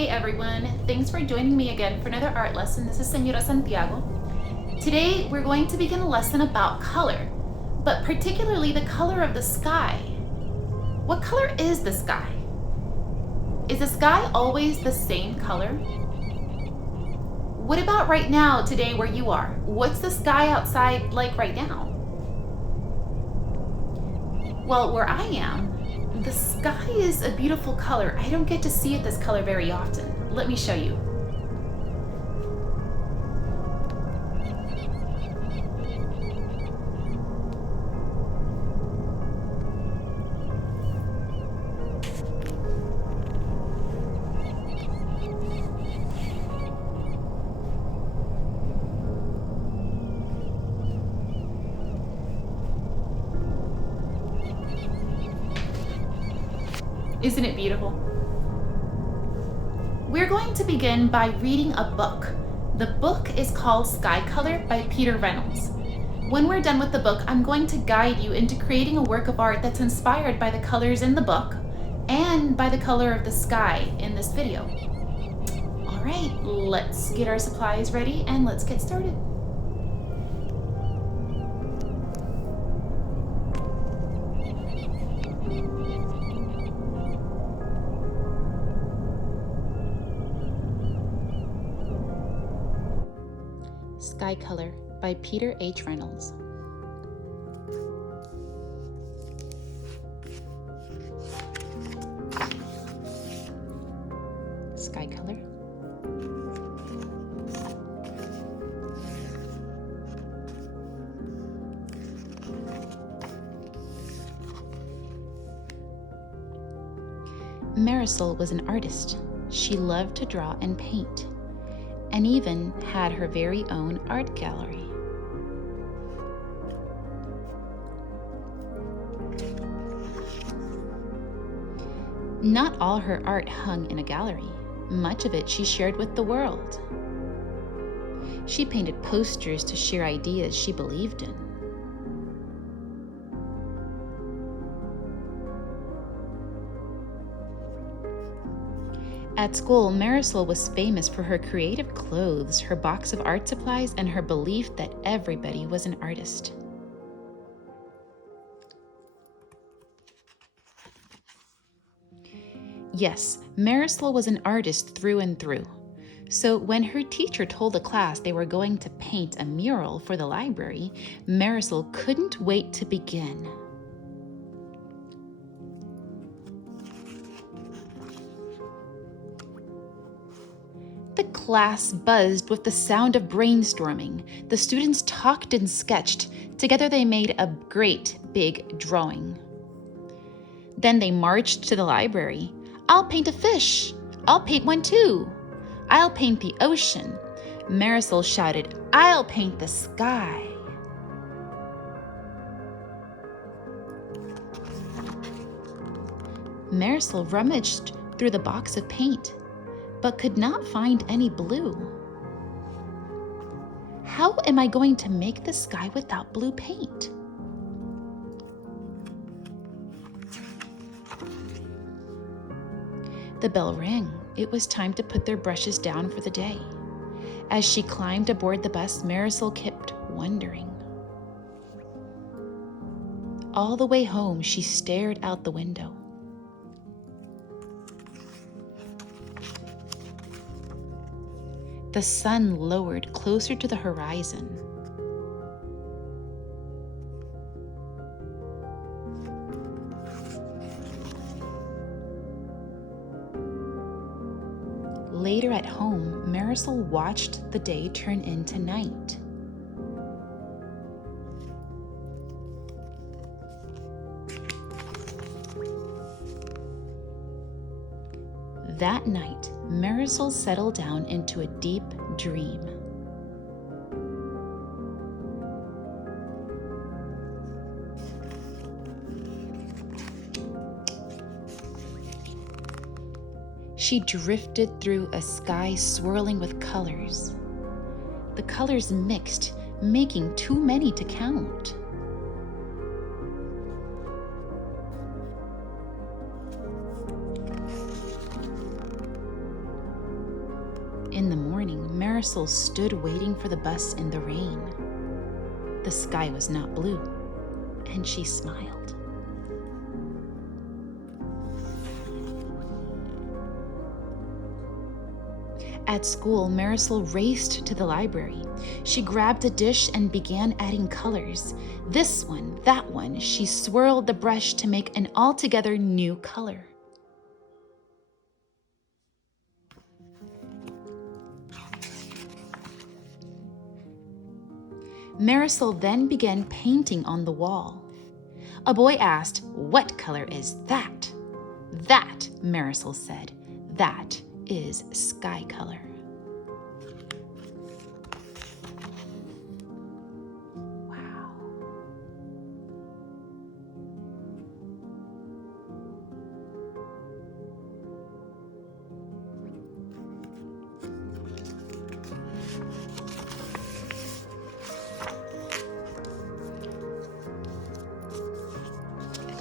Hey everyone, thanks for joining me again for another art lesson. This is Senora Santiago. Today we're going to begin a lesson about color, but particularly the color of the sky. What color is the sky? Is the sky always the same color? What about right now, today where you are? What's the sky outside like right now? Well, where I am, the sky is a beautiful color. I don't get to see it this color very often. Let me show you. Isn't it beautiful? We're going to begin by reading a book. The book is called Sky Color by Peter Reynolds. When we're done with the book, I'm going to guide you into creating a work of art that's inspired by the colors in the book and by the color of the sky in this video. All right, let's get our supplies ready and let's get started. Sky Color by Peter H. Reynolds. Sky Color. Marisol was an artist. She loved to draw and paint, and even had her very own art gallery. Not all her art hung in a gallery. Much of it she shared with the world. She painted posters to share ideas she believed in. At school, Marisol was famous for her creative clothes, her box of art supplies, and her belief that everybody was an artist. Yes, Marisol was an artist through and through. So when her teacher told the class they were going to paint a mural for the library, Marisol couldn't wait to begin. The class buzzed with the sound of brainstorming. The students talked and sketched. Together they made a great big drawing. Then they marched to the library. I'll paint a fish. I'll paint one too. I'll paint the ocean. Marisol shouted, I'll paint the sky. Marisol rummaged through the box of paint, but could not find any blue. How am I going to make the sky without blue paint? The bell rang. It was time to put their brushes down for the day. As she climbed aboard the bus, Marisol kept wondering. All the way home, she stared out the window. The sun lowered closer to the horizon. Later at home, Marisol watched the day turn into night. That night, Marisol settled down into a deep dream. She drifted through a sky swirling with colors. The colors mixed, making too many to count. Marisol stood waiting for the bus in the rain. The sky was not blue, and she smiled. At school, Marisol raced to the library. She grabbed a dish and began adding colors. This one, that one. She swirled the brush to make an altogether new color. Marisol then began painting on the wall. A boy asked, "What color is that?" "That," Marisol said, "that is sky color." Wow.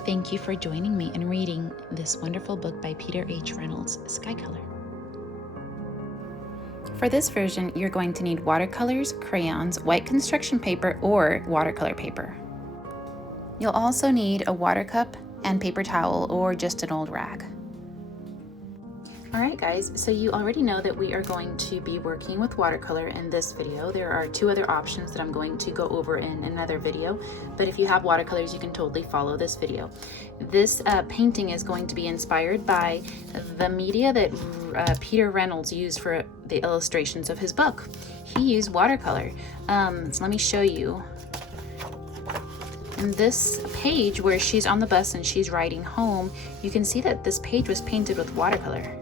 Thank you for joining me in reading this wonderful book by Peter H. Reynolds, Sky Color. For this version, you're going to need watercolors, crayons, white construction paper, or watercolor paper. You'll also need a water cup and paper towel or just an old rag. All right, guys, so you already know that we are going to be working with watercolor in this video. There are two other options that I'm going to go over in another video, but if you have watercolors, you can totally follow this video. This painting is going to be inspired by the media that Peter Reynolds used for the illustrations of his book. He used watercolor. So let me show you. In this page where she's on the bus and she's riding home, you can see that this page was painted with watercolor.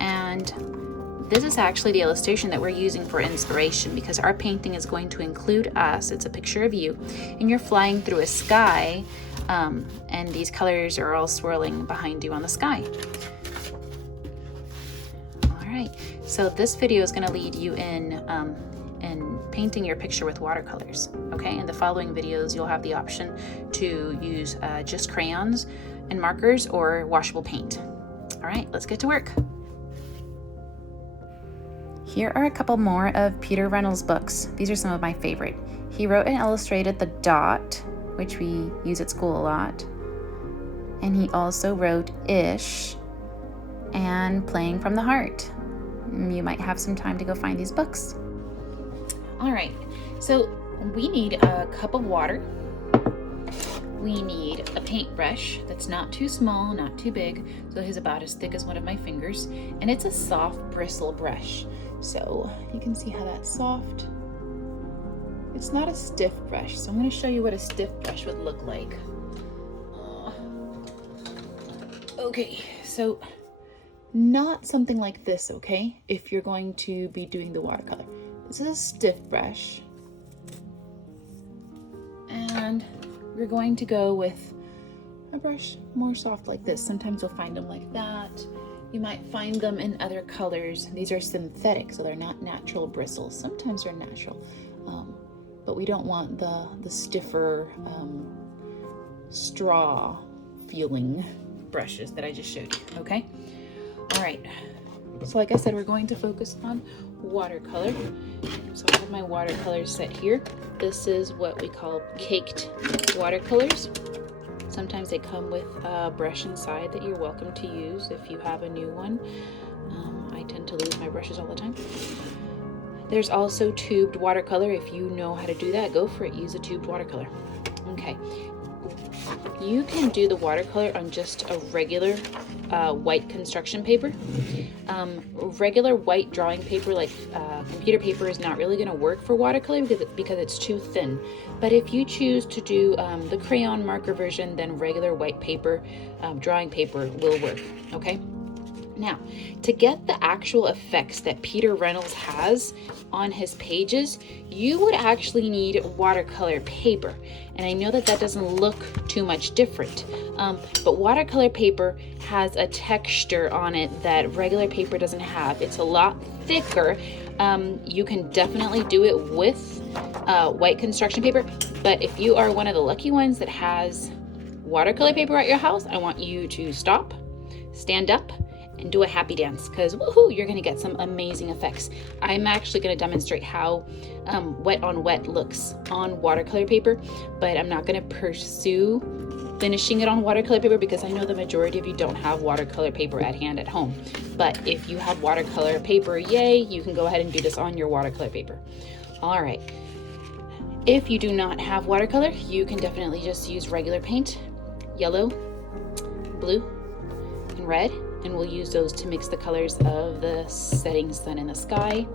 And this is actually the illustration that we're using for inspiration, because our painting is going to include us. It's a picture of you, and you're flying through a sky, and these colors are all swirling behind you on the sky. All right, so this video is going to lead you in painting your picture with watercolors. Okay, in the following videos, you'll have the option to use just crayons and markers or washable paint. All right, let's get to work. Here are a couple more of Peter Reynolds' books. These are some of my favorite. He wrote and illustrated The Dot, which we use at school a lot. And he also wrote Ish and Playing from the Heart. You might have some time to go find these books. All right, so we need a cup of water. We need a paintbrush that's not too small, not too big, so it's about as thick as one of my fingers, and it's a soft bristle brush. So you can see how that's soft. It's not a stiff brush, so I'm going to show you what a stiff brush would look like. Okay, so not something like this, okay, if you're going to be doing the watercolor. This is a stiff brush, and we're going to go with a brush more soft like this. Sometimes you'll find them like that. You might find them in other colors. These are synthetic, so they're not natural bristles. Sometimes they're natural, but we don't want the stiffer straw feeling brushes that I just showed you, okay? All right, so like I said, we're going to focus on watercolor. So I have my watercolors set here. This is what we call caked watercolors. Sometimes they come with a brush inside that you're welcome to use if you have a new one. I tend to lose my brushes all the time. There's also tubed watercolor. If you know how to do that, go for it. Use a tubed watercolor. Okay. You can do the watercolor on just a regular white construction paper. Regular white drawing paper like computer paper is not really going to work for watercolor because it's too thin. But if you choose to do the crayon marker version, then regular white paper, drawing paper will work, okay? Now, to get the actual effects that Peter Reynolds has on his pages, you would actually need watercolor paper. And I know that that doesn't look too much different, but watercolor paper has a texture on it that regular paper doesn't have. It's a lot thicker. You can definitely do it with white construction paper, but if you are one of the lucky ones that has watercolor paper at your house, I want you to stop, stand up, and do a happy dance, because woohoo, you're gonna get some amazing effects. I'm actually gonna demonstrate how wet on wet looks on watercolor paper, but I'm not gonna pursue finishing it on watercolor paper because I know the majority of you don't have watercolor paper at hand at home. But if you have watercolor paper, yay, you can go ahead and do this on your watercolor paper. All right. If you do not have watercolor, you can definitely just use regular paint, yellow, blue, and red, and we'll use those to mix the colors of the setting sun in the sky.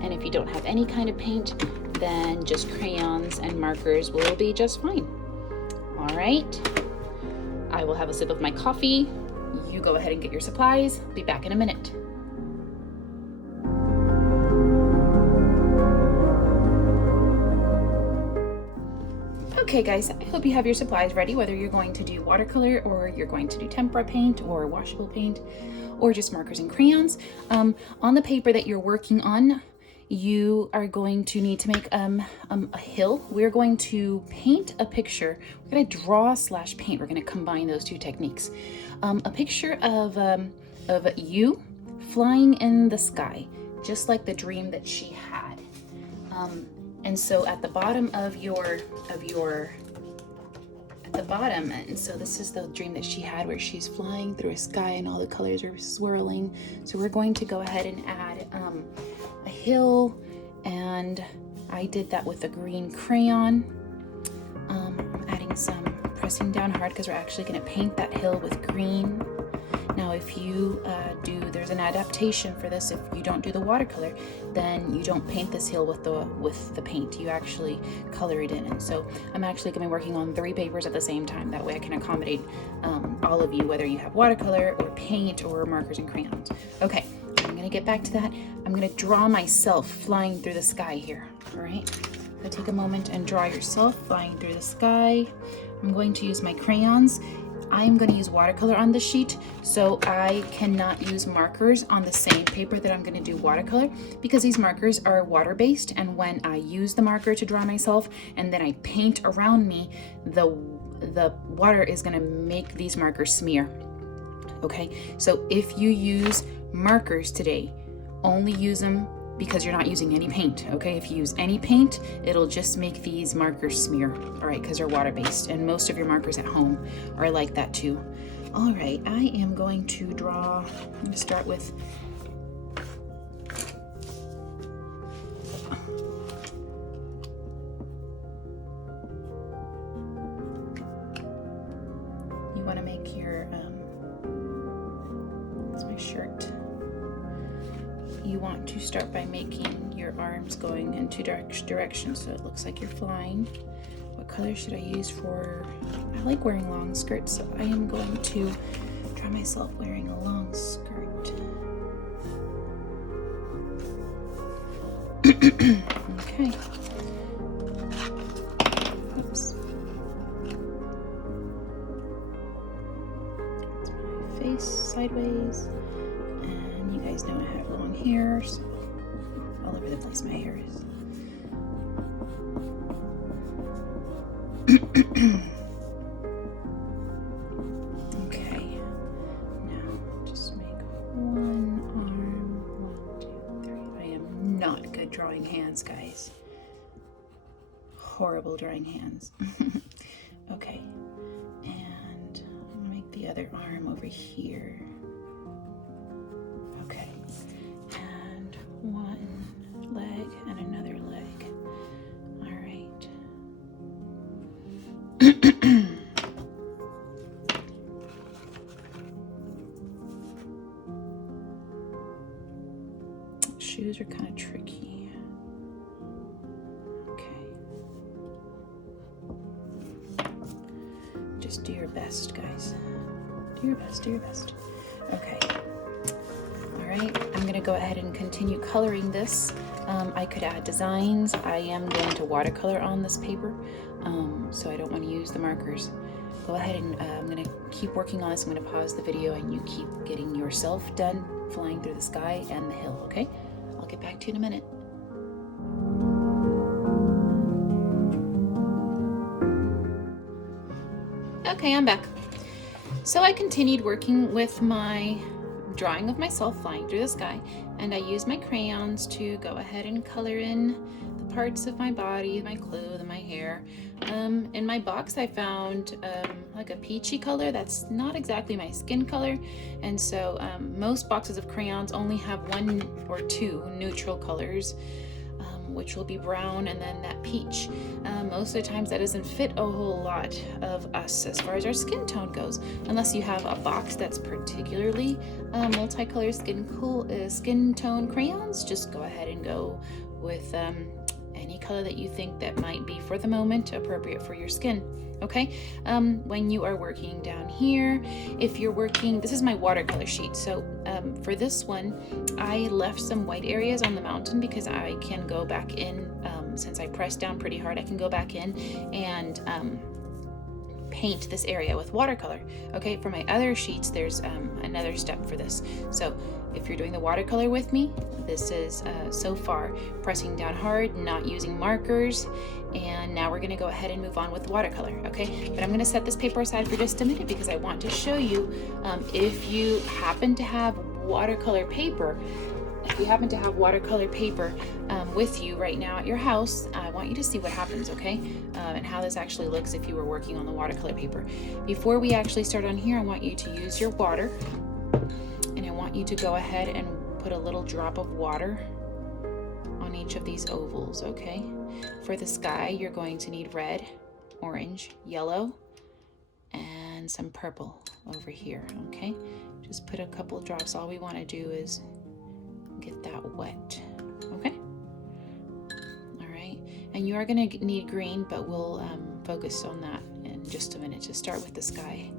And if you don't have any kind of paint, then just crayons and markers will be just fine. All right, I will have a sip of my coffee. You go ahead and get your supplies. Be back in a minute. Okay guys, I hope you have your supplies ready, whether you're going to do watercolor or you're going to do tempera paint or washable paint or just markers and crayons. On the paper that you're working on, you are going to need to make a hill. We're going to paint a picture. We're going to draw / paint. We're going to combine those two techniques. A picture of you flying in the sky, just like the dream that she had. And so at the bottom of your at the bottom, and so this is the dream that she had where she's flying through a sky and all the colors are swirling. So we're going to go ahead and add a hill, and I did that with a green crayon. I'm adding some pressing down hard because we're actually going to paint that hill with green. Now if you there's an adaptation for this. If you don't do the watercolor, then you don't paint this hill with the paint. You actually color it in. And so I'm actually going to be working on 3 papers at the same time. That way I can accommodate all of you, whether you have watercolor or paint or markers and crayons. Okay, I'm going to get back to that. I'm going to draw myself flying through the sky here. All right, so take a moment and draw yourself flying through the sky. I'm going to use my crayons. I'm going to use watercolor on the sheet, so I cannot use markers on the same paper that I'm going to do watercolor, because these markers are water-based, and when I use the marker to draw myself and then I paint around me, the water is going to make these markers smear. Okay, so if you use markers today, only use them because you're not using any paint. Okay, if you use any paint, it'll just make these markers smear, all right, because they're water-based, and most of your markers at home are like that too. All right, I am going to draw. I'm going to start with you want to make your it's my shirt. You want to start by making your arms going in 2 directions, so it looks like you're flying. What color should I use for? I like wearing long skirts, so I am going to draw myself wearing a long skirt. Okay. Oops. That's my face sideways. And you guys know I have long hair, so all over the place my hair is. Okay, now just make one arm. 1, 2, 3. I am not good drawing hands, guys. Horrible drawing hands. Okay, and I'm gonna make the other arm over here. Okay, and one leg and another leg. All right. Shoes are kind of tricky. Okay. Just do your best, guys. Do your best, do your best. Okay. Alright, I'm going to go ahead and continue coloring this. I could add designs. I am going to watercolor on this paper, so I don't want to use the markers. Go ahead and I'm going to keep working on this. I'm going to pause the video and you keep getting yourself done flying through the sky and the hill, okay? I'll get back to you in a minute. Okay, I'm back. So I continued working with my drawing of myself flying through the sky, and I use my crayons to go ahead and color in the parts of my body, my clothes, and my hair. In my box I found like a peachy color that's not exactly my skin color, and so most boxes of crayons only have 1 or 2 neutral colors, which will be brown and then that peach. Most of the times that doesn't fit a whole lot of us as far as our skin tone goes, unless you have a box that's particularly multicolored skin tone crayons. Just go ahead and go with any color that you think that might be for the moment appropriate for your skin. Okay, when you are working down here, if you're working, this is my watercolor sheet, so for this one I left some white areas on the mountain because I can go back in, since I pressed down pretty hard, I can go back in and paint this area with watercolor. Okay, for my other sheets there's another step for this. So if you're doing the watercolor with me, this is so far pressing down hard, not using markers, and now we're going to go ahead and move on with watercolor. Okay, but I'm going to set this paper aside for just a minute because I want to show you, if you happen to have watercolor paper, with you right now at your house, I want you to see what happens, okay? And how this actually looks if you were working on the watercolor paper. Before we actually start on here, I want you to use your water, and I want you to go ahead and put a little drop of water on each of these ovals, okay? For the sky, you're going to need red, orange, yellow, and some purple over here, okay? Just put a couple drops. All we want to do is get that wet, okay? All right, and you are going to need green, but we'll focus on that in just a minute. Just start with the sky.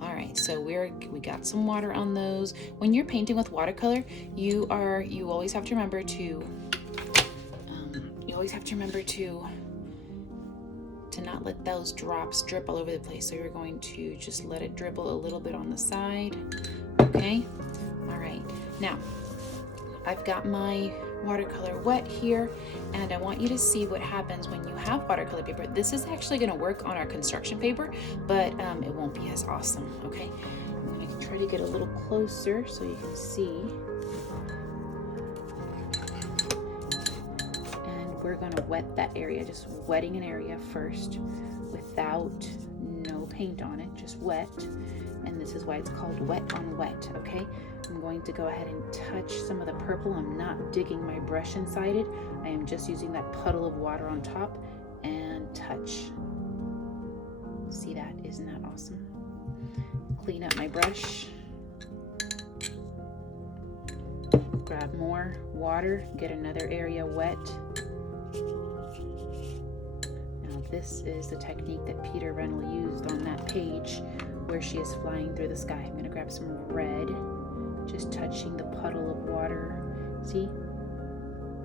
All right, so we got some water on those. When you're painting with watercolor, you always have to remember to not let those drops drip all over the place. So you're going to just let it dribble a little bit on the side, okay? All right, now I've got my watercolor wet here, and I want you to see what happens when you have watercolor paper. This is actually going to work on our construction paper, but it won't be as awesome, okay? I'm going to try to get a little closer so you can see. And we're going to wet that area, just wetting an area first without no paint on it, just wet. And this is why it's called wet on wet, okay? I'm going to go ahead and touch some of the purple. I'm not digging my brush inside it. I am just using that puddle of water on top and touch. See that? Isn't that awesome? Clean up my brush. Grab more water, get another area wet. Now this is the technique that Peter Reynolds used on that page where she is flying through the sky. I'm going to grab some red, just touching the puddle of water. See?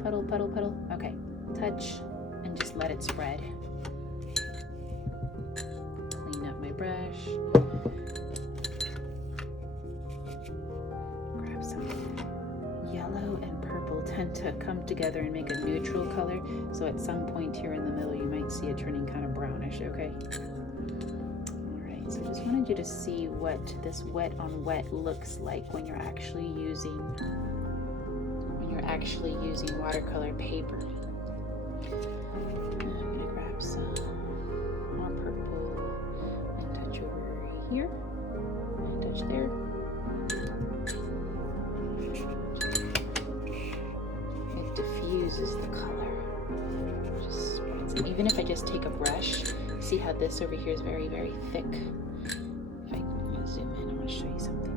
Puddle, puddle, puddle. Okay. Touch and just let it spread. Clean up my brush. Grab some yellow and purple tend to come together and make a neutral color. So at some point here in the middle, you might see it turning kind of brownish, okay? So I just wanted you to see what this wet on wet looks like when you're actually using watercolor paper. I'm gonna grab some more purple and touch over here and touch there. It diffuses the color. Just spreads it. Even if I just take a brush, see how this over here is very, very thick. If I zoom in, I want to show you something.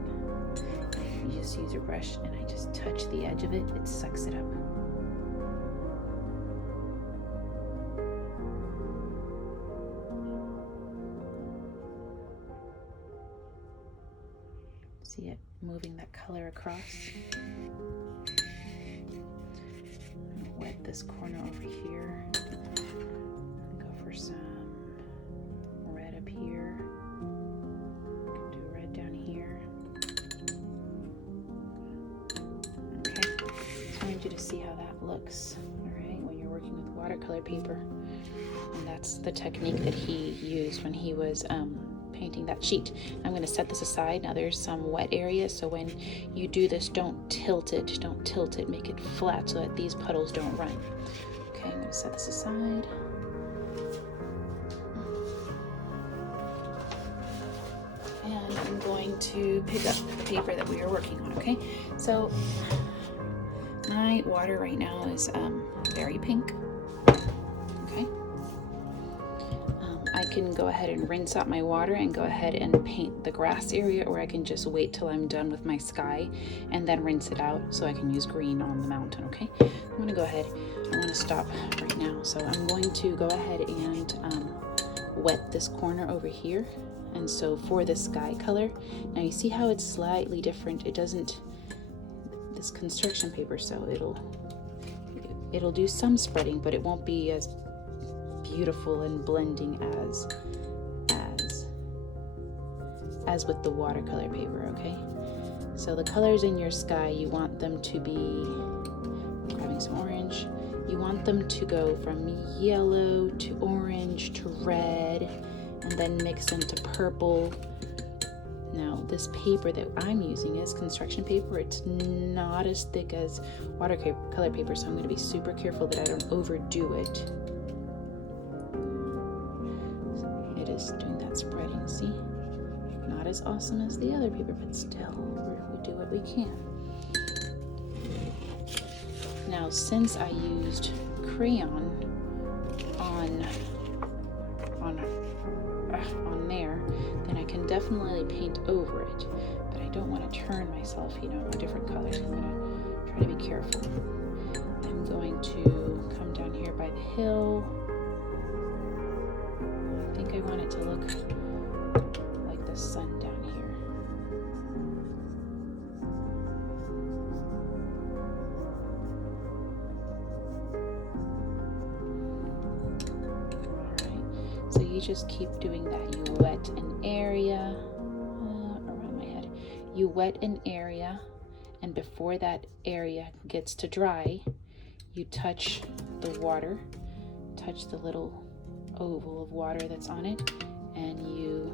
You just use your brush and I just touch the edge of it, it sucks it up. See it moving that color across. I'm gonna wet this corner over here. Go for some red up here. Do red down here. Okay, just wanted you to see how that looks. All right, when you're working with watercolor paper, and that's the technique that he used when he was painting that sheet. I'm going to set this aside. Now there's some wet area, so when you do this, don't tilt it, make it flat so that these puddles don't run. Okay, I'm going to set this aside. And I'm going to pick up the paper that we are working on, okay? So my water right now is very pink, okay? I can go ahead and rinse out my water and go ahead and paint the grass area, or I can just wait till I'm done with my sky and then rinse it out so I can use green on the mountain, okay? I'm gonna go ahead, I wanna stop right now. So I'm going to go ahead and wet this corner over here. And so for the sky color, now you see how it's slightly different. It doesn't, this construction paper, so it'll do some spreading, but it won't be as beautiful and blending as with the watercolor paper, okay? So the colors in your sky, you want them to be, grabbing some orange, you want them to go from yellow to orange to red, and then mix into purple. Now this paper that I'm using is construction paper. It's not as thick as watercolor paper, so I'm gonna be super careful that I don't overdo it. It is doing that spreading, see? Not as awesome as the other paper, but still, we do what we can. Now, since I used crayon on there, then I can definitely paint over it, but I don't want to turn myself, you know, to different colors. I'm going to try to be careful. I'm going to come down here by the hill. I think I want it to look like the sun down here. Alright, so you just keep doing that. You wet an area, around my head. You wet an area, and before that area gets to dry, you touch the water, touch the little oval of water that's on it, and you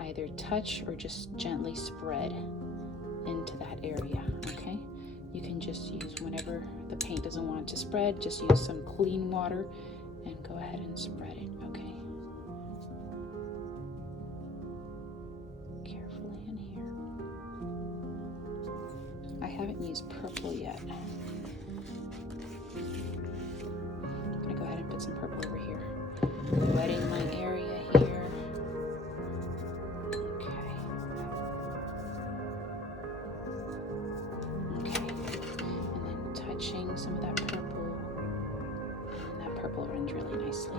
either touch or just gently spread into that area, okay? You can just use, whenever the paint doesn't want to spread, just use some clean water and go ahead and spread it, okay? Carefully in here. I haven't used purple yet. I'm gonna go ahead and put some purple over here. Wetting my area here. Okay. Okay. And then touching some of that purple. And that purple runs really nicely.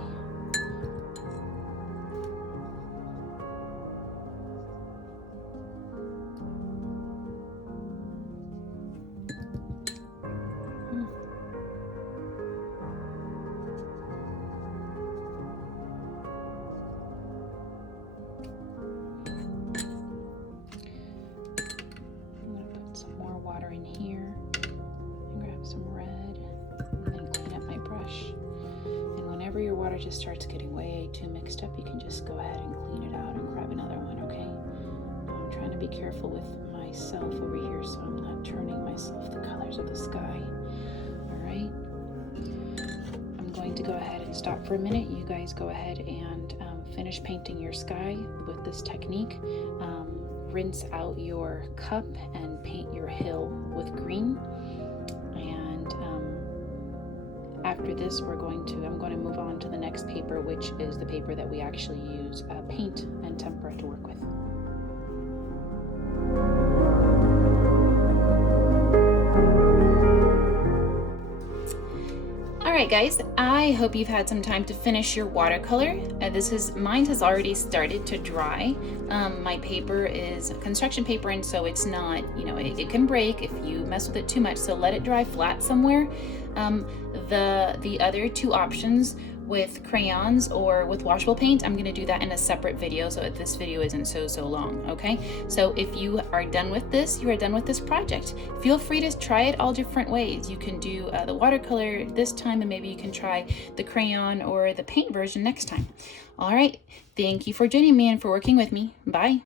In here and grab some red and then clean up my brush. And whenever your water just starts getting way too mixed up, you can just go ahead and clean it out and grab another one, okay? I'm trying to be careful with myself over here so I'm not turning myself the colors of the sky. Alright, I'm going to go ahead and stop for a minute. You guys go ahead and finish painting your sky with this technique. Rinse out your cup and paint your hill with green. And after this, I'm going to move on to the next paper, which is the paper that we actually use paint and tempera to work with. Alright guys, I hope you've had some time to finish your watercolor. Mine has already started to dry. My paper is construction paper, and so it's not, you know, it can break if you mess with it too much, so let it dry flat somewhere. The other two options with crayons or with washable paint, I'm going to do that in a separate video so that this video isn't so long, okay? So if you are done with this, you are done with this project. Feel free to try it all different ways. You can do the watercolor this time, and maybe you can try the crayon or the paint version next time. All right, thank you for joining me and for working with me. Bye.